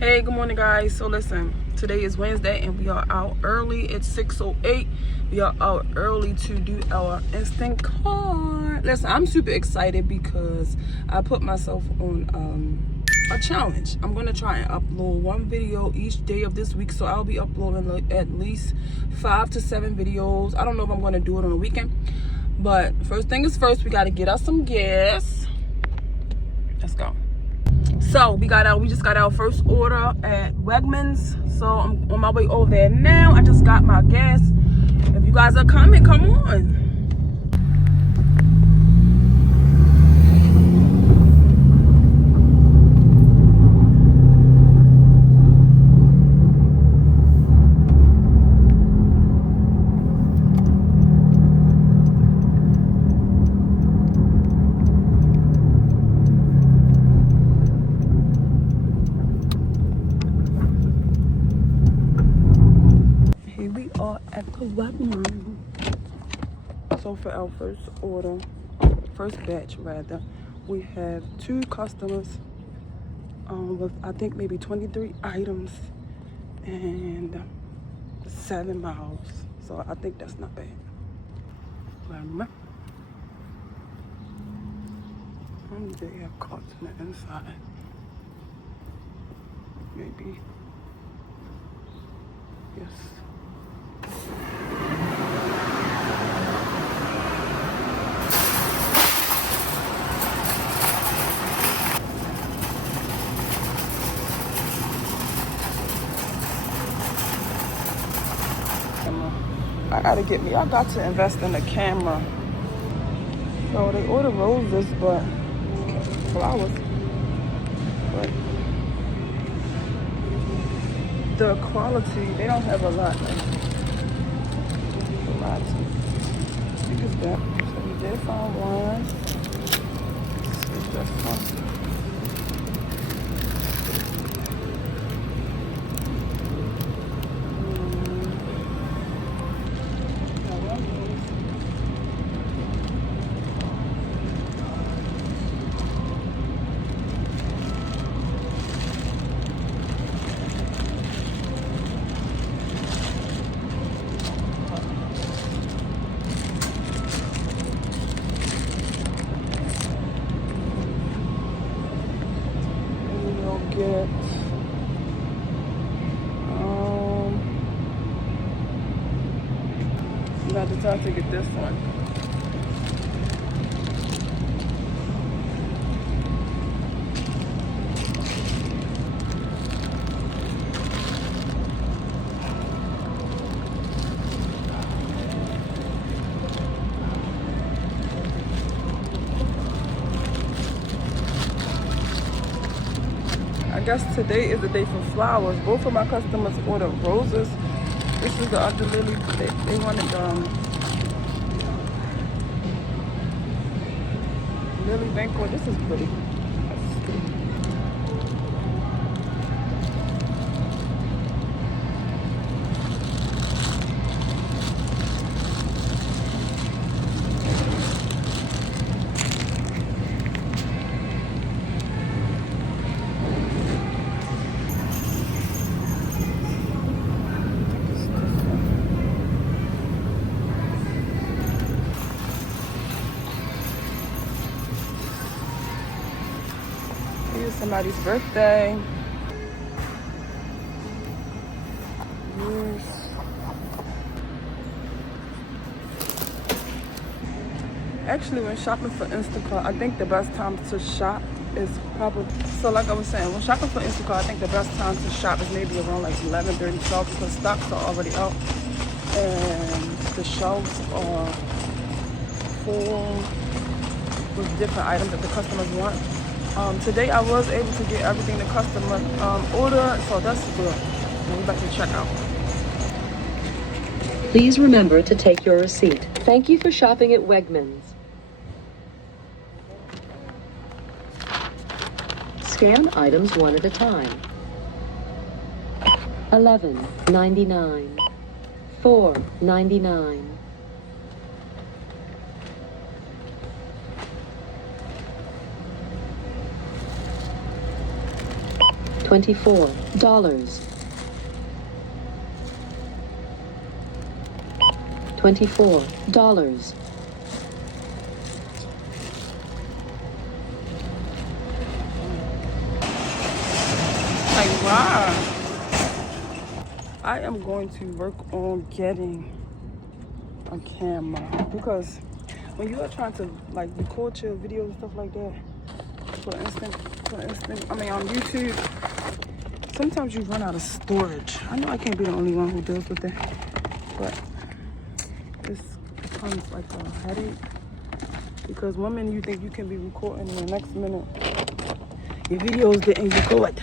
Hey, good morning, guys. So listen, today is Wednesday and we are out early. It's 6:08. We are out early to do our Instacart. Listen, I'm super excited because I put myself on a challenge. I'm gonna try and upload one video each day of this week, so I'll be uploading at least 5 to 7 videos. I don't know if I'm gonna do it on a weekend, but first thing is first, we gotta get us some gas. Let's go. So we just got our first order at Wegmans, so I'm on my way over there now. I just got my gas. If you guys are coming, come on. Here we are at the Wegmans. So for our first batch rather, we have 2 customers with I think maybe 23 items and 7 miles. So I think that's not bad. They have carts on the inside. Maybe. Yes. I got to invest in a camera. So they order roses, but flowers. But the quality, they don't have a lot. I think it's that. So we did find one. It's just fun. Get you got the time to get this one. I guess today is the day for flowers. Both of my customers ordered roses. This is the other lily. They wanted lily banquet. This is pretty. That's pretty. Here's somebody's birthday. Yes. Actually, when shopping for Instacart, I think the best time to shop is probably, so like I was saying, when shopping for Instacart, I think the best time to shop is maybe around like 11:30, 12 because stocks are already out and the shelves are full with different items that the customers want. Today I was able to get everything the customer ordered, so that's good. We're about to check out. Please remember to take your receipt. Thank you for shopping at Wegmans. Scan items one at a time. $11.99. $4.99. $24. $24. Like, wow. I am going to work on getting a camera because when you are trying to like record your videos and stuff like that for instance, I mean on YouTube, sometimes you run out of storage. I know I can't be the only one who deals with that, but this becomes like a headache because one minute you think you can be recording and the next minute your videos didn't record.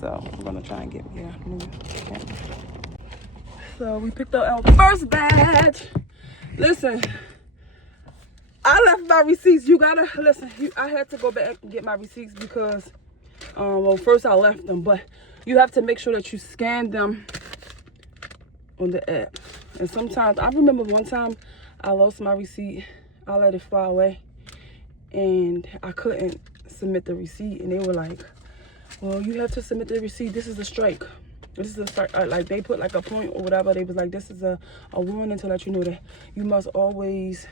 So I'm gonna try and get me a new camera. So we picked up our first batch. Listen, I left my receipts. You gotta listen. I had to go back and get my receipts because, well, first I left them, but you have to make sure that you scan them on the app. And sometimes I remember one time I lost my receipt. I let it fly away, and I couldn't submit the receipt. And they were like, "Well, you have to submit the receipt. This is a strike. This is a strike." Like they put like a point or whatever. They was like, "This is a warning to let you know that you must always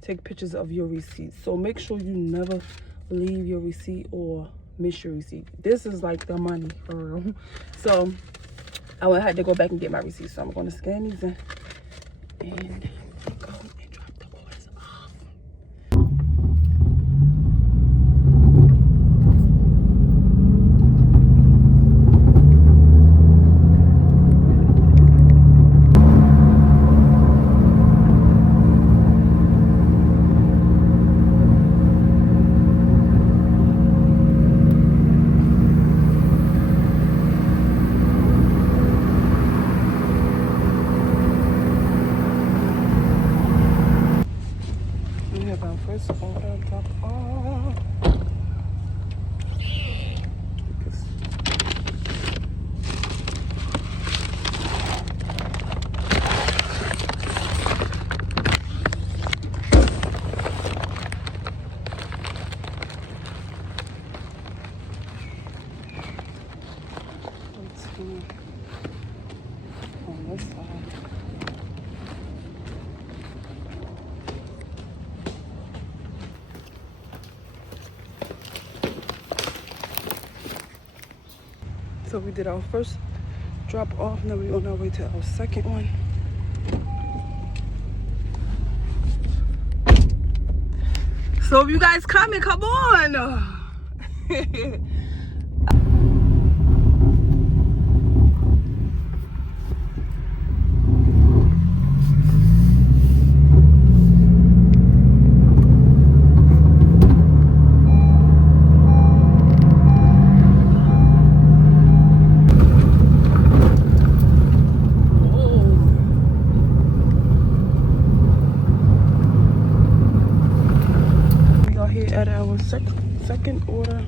take pictures of your receipts. So make sure you never leave your receipt or miss your receipt. This is like the money for real." So I had to go back and get my receipts. So I'm going to scan these in and go and drop the orders off. First order drop off. On this side. So we did our first drop off. Now we're on our way to our second one. So if you guys coming, come on. At our second order.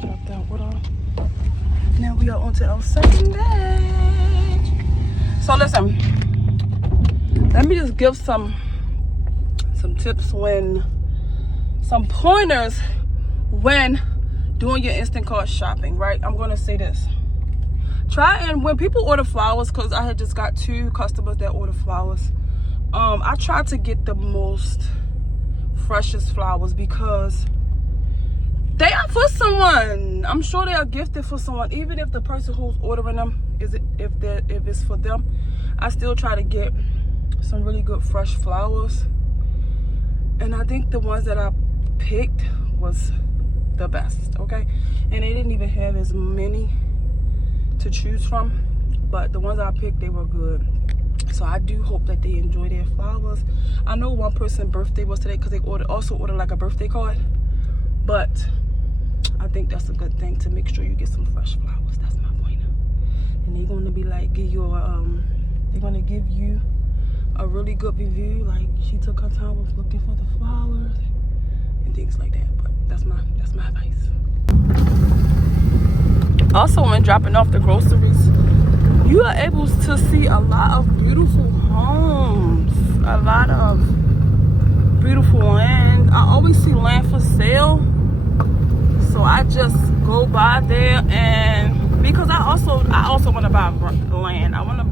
Drop that order. Now we are on to our second batch. So listen, let me just give some tips some pointers when doing your Instacart shopping, right? I'm gonna say this. Try and when people order flowers, because I had just got 2 customers that order flowers, I try to get the most freshest flowers because they are for someone. I'm sure they are gifted for someone. Even if the person who's ordering them if it's for them, I still try to get some really good fresh flowers. And I think the ones that I picked was the best, okay? And they didn't even have as many to choose from, but the ones I picked, they were good. So I do hope that they enjoy their flowers. I know one person's birthday was today because they also ordered like a birthday card, but I think that's a good thing to make sure you get some fresh flowers. That's my point. and they're gonna be like they're gonna give you a really good review. Like, she took her time with looking for the flowers and things like that. But that's my advice. Also, when dropping off the groceries, you are able to see a lot of beautiful homes, a lot of beautiful land. I always see land for sale, so I just go by there, and because I also want to buy land. I want to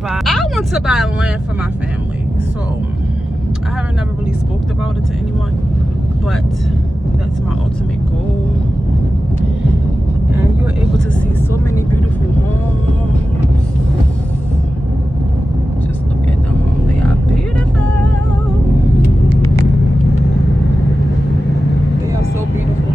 buy land for my family. So I haven't never really spoke about it to anyone, but that's my ultimate goal. And you're able to see so many beautiful homes. Just look at the home. They are beautiful. They are so beautiful.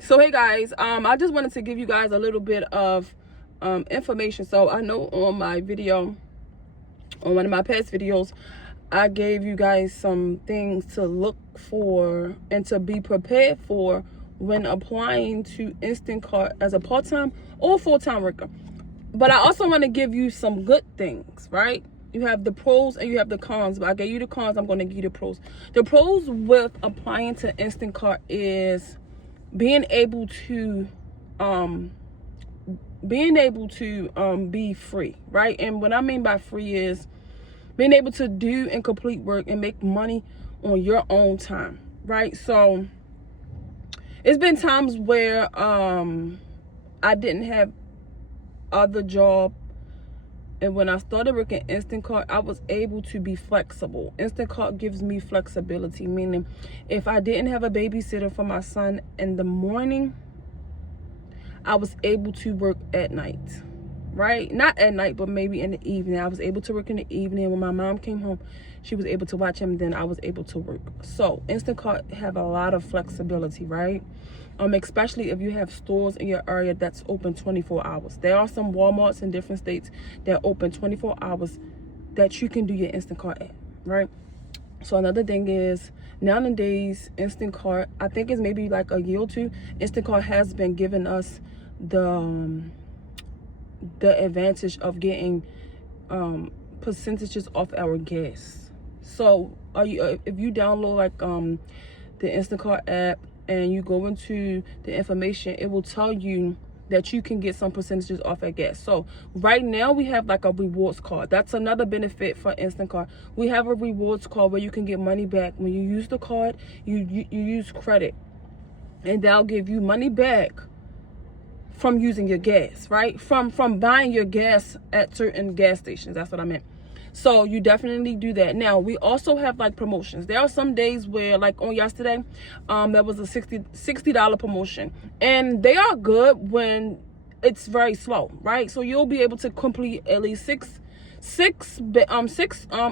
So hey guys, I just wanted to give you guys a little bit of information. So I know on my video, on one of my past videos, I gave you guys some things to look for and to be prepared for when applying to Instacart as a part-time or full-time worker. But I also want to give you some good things, right? You have the pros and you have the cons. But I gave you the cons, I'm going to give you the pros. The pros with applying to Instacart is being able to be free, right? And what I mean by free is being able to do and complete work and make money on your own time, right? So it's been times where I didn't have other job, and when I started working Instacart, I was able to be flexible. Instacart gives me flexibility, meaning if I didn't have a babysitter for my son in the morning, I was able to work at night, right? Not at night, but maybe in the evening. I was able to work in the evening. When my mom came home, she was able to watch him, then I was able to work. So Instacart have a lot of flexibility, right? Especially if you have stores in your area that's open 24 hours. There are some Walmarts in different states that open 24 hours that you can do your Instacart at, right? So another thing is, nowadays, Instacart, I think it's maybe like a year or two, Instacart has been giving us the advantage of getting percentages off our gas. So if you download like the Instacart app and you go into the information, it will tell you that you can get some percentages off at gas. So right now we have like a rewards card. That's another benefit for Instacart. We have a rewards card where you can get money back. When you use the card, you use credit, and they'll give you money back from using your gas, right? From buying your gas at certain gas stations. That's what I meant. So you definitely do that. Now, we also have like promotions. There are some days where, like on yesterday, there was a $60 promotion, and they are good when it's very slow, right? So you'll be able to complete at least six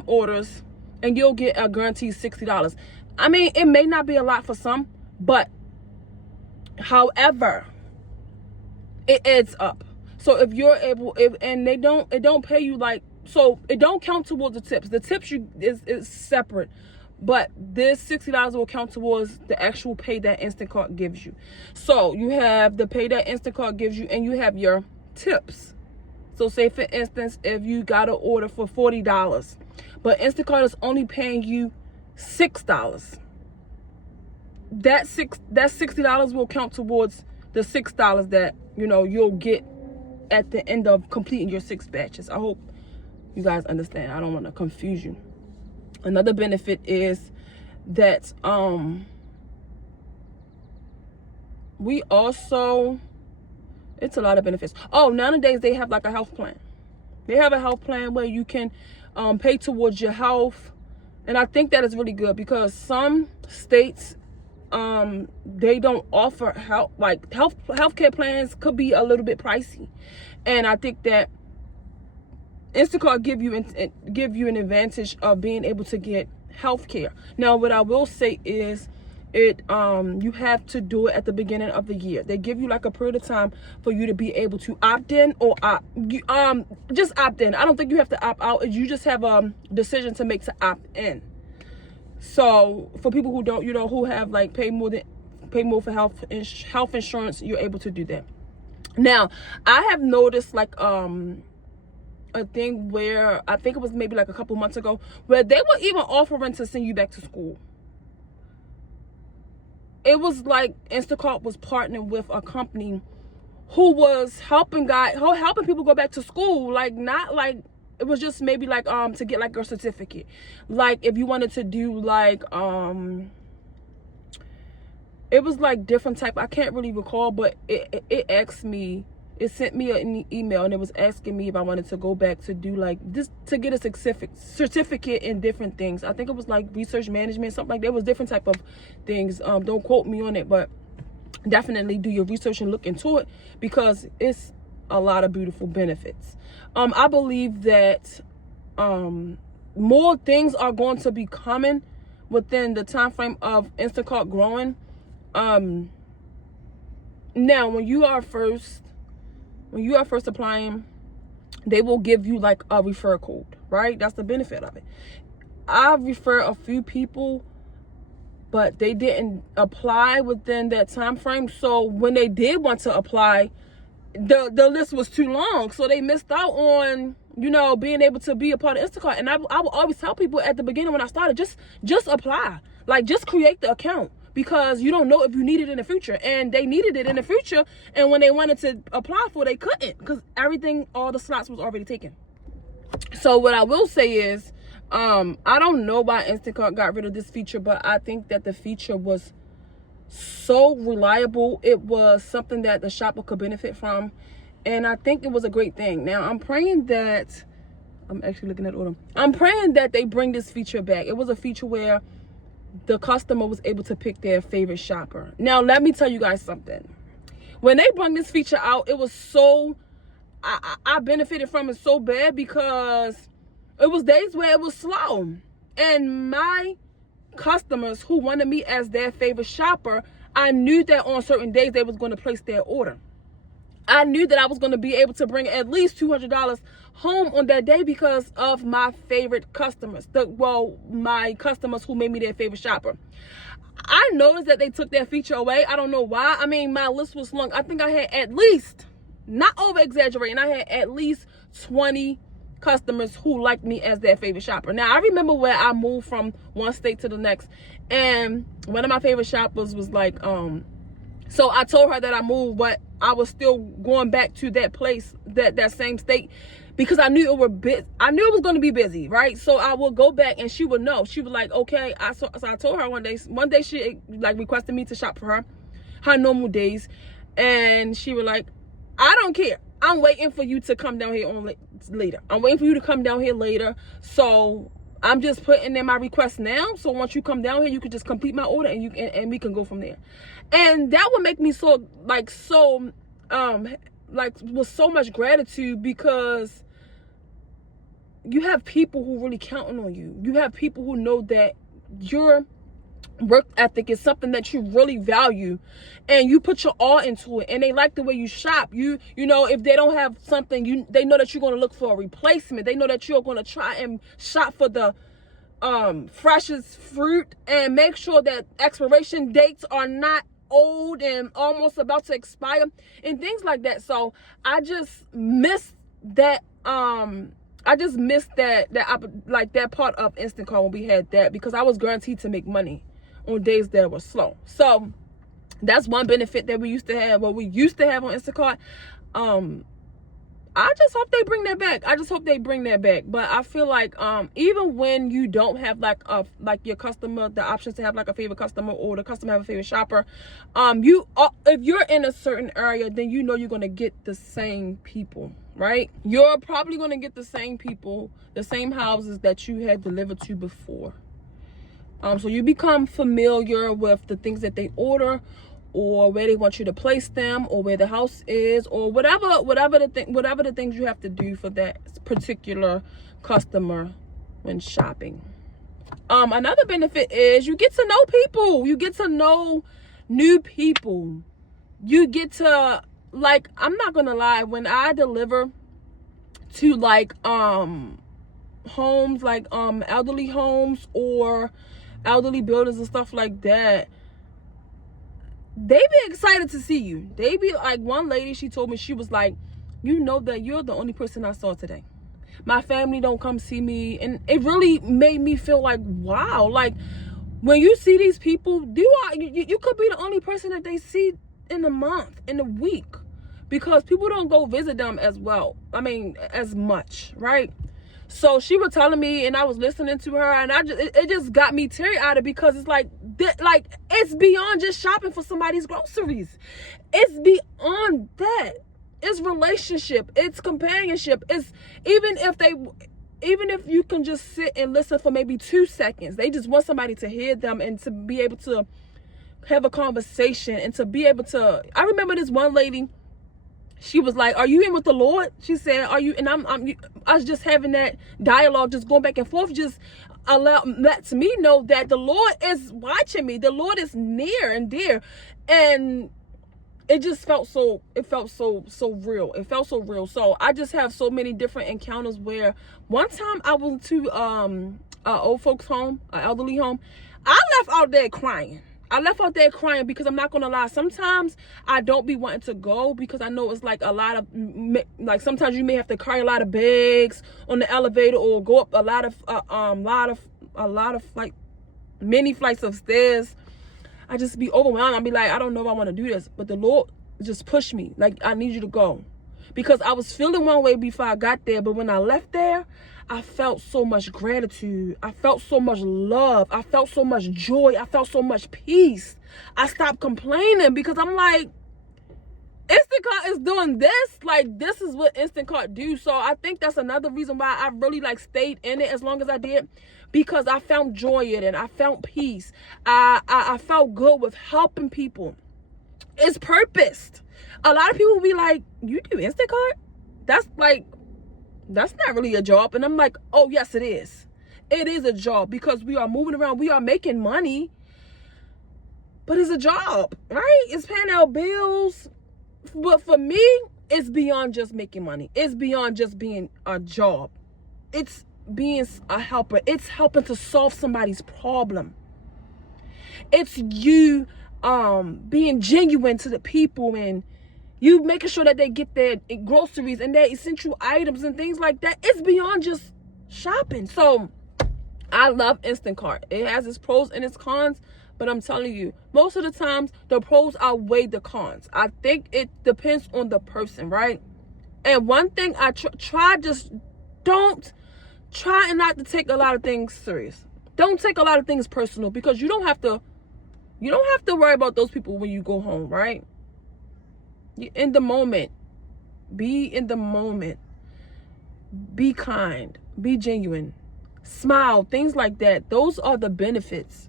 orders, and you'll get a guaranteed $60. I mean, it may not be a lot for some, but however, it adds up. So if you're able, it don't pay you like. So it don't count towards the tips. The tips is separate, but this $60 will count towards the actual pay that Instacart gives you. So you have the pay that Instacart gives you, and you have your tips. So say for instance, if you got an order for $40, but Instacart is only paying you $6, that $60 will count towards the $6 that you'll get at the end of completing your 6 batches. I hope you guys understand. I don't want to confuse you. Another benefit is that we also, it's a lot of benefits. Oh, nowadays they have like a health plan. They have a health plan where you can pay towards your health. And I think that is really good because some states, they don't offer health, like healthcare plans could be a little bit pricey. And I think that Instacart give you an advantage of being able to get healthcare. Now, what I will say is, you have to do it at the beginning of the year. They give you like a period of time for you to be able to opt in or just opt in. I don't think you have to opt out. You just have a decision to make to opt in. So for people who don't, who have like pay more for health insurance, you're able to do that. Now, I have noticed like a thing where I think it was maybe like a couple months ago where they were even offering to send you back to school. It was like Instacart was partnering with a company who was helping people go back to school. Like, not like, it was just maybe like to get like a certificate. Like if you wanted to do like it was like different type, I can't really recall, but it asked me, it sent me an email and it was asking me if I wanted to go back to do like this, to get a certificate in different things. I think it was like research management, something like that. It was different type of things. Don't quote me on it, but definitely do your research and look into it because it's a lot of beautiful benefits. I believe that more things are going to be coming within the time frame of Instacart growing. Now when you are first applying, they will give you like a referral code, right? That's the benefit of it. I've referred a few people, but they didn't apply within that time frame. So when they did want to apply, the list was too long, so they missed out on being able to be a part of Instacart. And I will always tell people at the beginning when I started, just apply, like just create the account, because you don't know if you need it in the future. And they needed it in the future, and when they wanted to apply for it, they couldn't because all the slots was already taken. So what I will say is, I don't know why Instacart got rid of this feature, but I think that the feature was so reliable. It was something that the shopper could benefit from, and I think it was a great thing. Now I'm praying that they bring this feature back. It was a feature where the customer was able to pick their favorite shopper. Now let me tell you guys something. When they brought this feature out, it was so I benefited from it so bad because it was days where it was slow, and my customers who wanted me as their favorite shopper, I knew that on certain days they was going to place their order. I knew that I was going to be able to bring at least $200 home on that day because of my favorite customers. My customers who made me their favorite shopper. I noticed that they took that feature away. I don't know why. I mean, my list was long. I think I had at least, not over exaggerating, I had at least 20 customers who liked me as their favorite shopper. Now I remember where I moved from one state to the next, and one of my favorite shoppers was like, so I told her that I moved, but I was still going back to that place, that same state, because I knew it was going to be busy, right? So I would go back and she would know. She was like, okay. So I told her one day she like requested me to shop for her normal days, and she was like, I don't care. I'm waiting for you to come down here later. I'm waiting for you to come down here later. So I'm just putting in my request now. So once you come down here, you can just complete my order and we can go from there. And that would make me with so much gratitude, because you have people who really counting on you. You have people who know that your work ethic is something that you really value, and you put your all into it, and they like the way you shop. You know, if they don't have something, they know that you're going to look for a replacement. They know that you're going to try and shop for the freshest fruit and make sure that expiration dates are not old and almost about to expire and things like that. So I just missed that that part of Instacart when we had that, because I was guaranteed to make money on days that were slow. So that's one benefit that we used to have on Instacart. I just hope they bring that back. I just hope they bring that back. But I feel like even when you don't have like your customer the options to have like a favorite customer or the customer have a favorite shopper, if you're in a certain area, then you know you're gonna get the same people, right? You're probably gonna get the same people, the same houses that you had delivered to before. So you become familiar with the things that they order, or where they want you to place them, or where the house is, or whatever the things you have to do for that particular customer when shopping. Another benefit is you get to know people. You get to know new people. You get to, like, I'm not gonna lie, when I deliver to like homes, like elderly homes or elderly buildings and stuff like that, they be excited to see you. They be like, one lady, she told me, she was like, you know that you're the only person I saw today. My family don't come see me. And it really made me feel like, wow, like when you see these people, you could be the only person that they see in a month, in a week, because people don't go visit them as much, right? So she was telling me, and I was listening to her, and it just got me teary-eyed, because it's like it's beyond just shopping for somebody's groceries. It's beyond that. It's relationship. It's companionship. It's even if you can just sit and listen for maybe 2 seconds. They just want somebody to hear them and to be able to have a conversation and to be able to. I remember this one lady. She was like, are you in with the Lord? She said, are you? And I was just having that dialogue, just going back and forth, just lets me know that the Lord is watching me. The Lord is near and dear. And it just felt so real. It felt so real. So I just have so many different encounters where one time I went to old folks home, an elderly home. I left out there crying. Because I'm not gonna lie, sometimes I don't be wanting to go, because I know it's like a lot of, like, sometimes you may have to carry a lot of bags on the elevator, or go up a lot of like many flights of stairs. I just be overwhelmed. I'll be like, I don't know if I want to do this, but the Lord just pushed me, like, I need you to go, because I was feeling one way before I got there, but when I left there, I felt so much gratitude. I felt so much love. I felt so much joy. I felt so much peace. I stopped complaining, because I'm like, Instacart is doing this. Like, this is what Instacart do. So I think that's another reason why I really like stayed in it as long as I did, because I found joy in it. I found peace. I felt good with helping people. It's purposed. A lot of people will be like, you do Instacart? That's not really a job. And I'm like, oh, yes, it is. It is a job, because we are moving around. We are making money. But it's a job, right? It's paying our bills. But for me, it's beyond just making money. It's beyond just being a job. It's being a helper. It's helping to solve somebody's problem. It's you being genuine to the people, and you making sure that they get their groceries and their essential items and things like that. It's beyond just shopping. So I love Instacart. It has its pros and its cons, but I'm telling you, most of the times the pros outweigh the cons. I think it depends on the person, right? And one thing I don't try and not to take a lot of things serious. Don't take a lot of things personal, because you don't have to worry about those people when you go home, right? In the moment. Be in the moment. Be kind. Be genuine. Smile. Things like that. Those are the benefits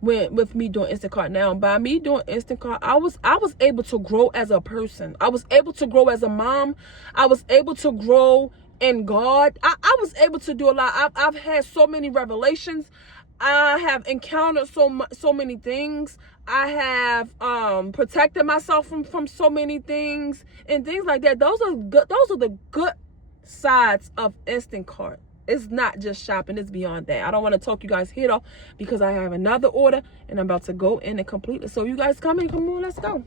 with me doing Instacart. Now, by me doing Instacart, I was able to grow as a person. I was able to grow as a mom. I was able to grow in God. I was able to do a lot. I've had so many revelations. I have encountered so many things. I have protected myself from so many things and things like that. Those are the good sides of Instacart. It's not just shopping. It's beyond that. I don't want to talk you guys' head off, because I have another order and I'm about to go in and complete it. So you guys come on, let's go.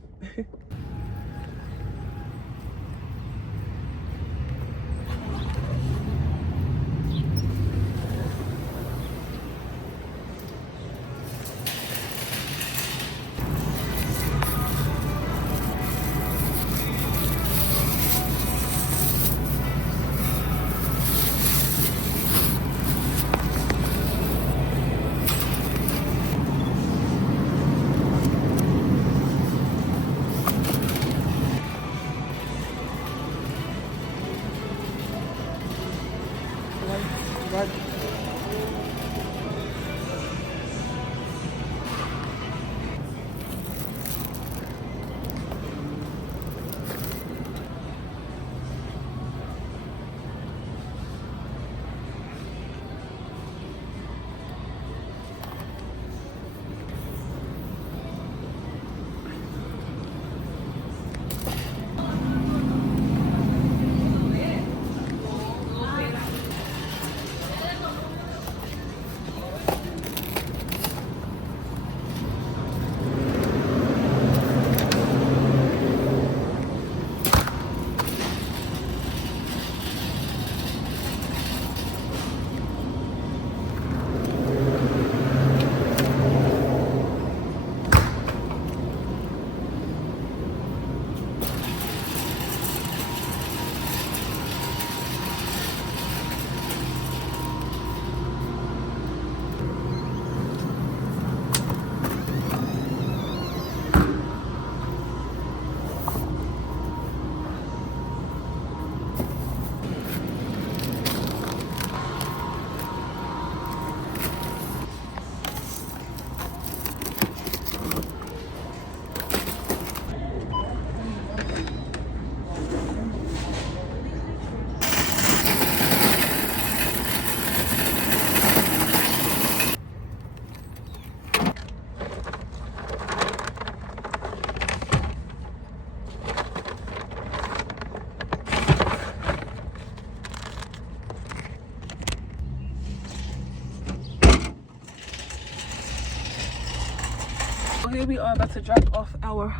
So here we are about to drop off our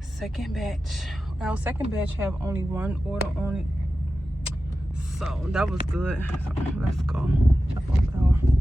second batch. Our second batch have only one order on it, so that was good. So let's go drop off our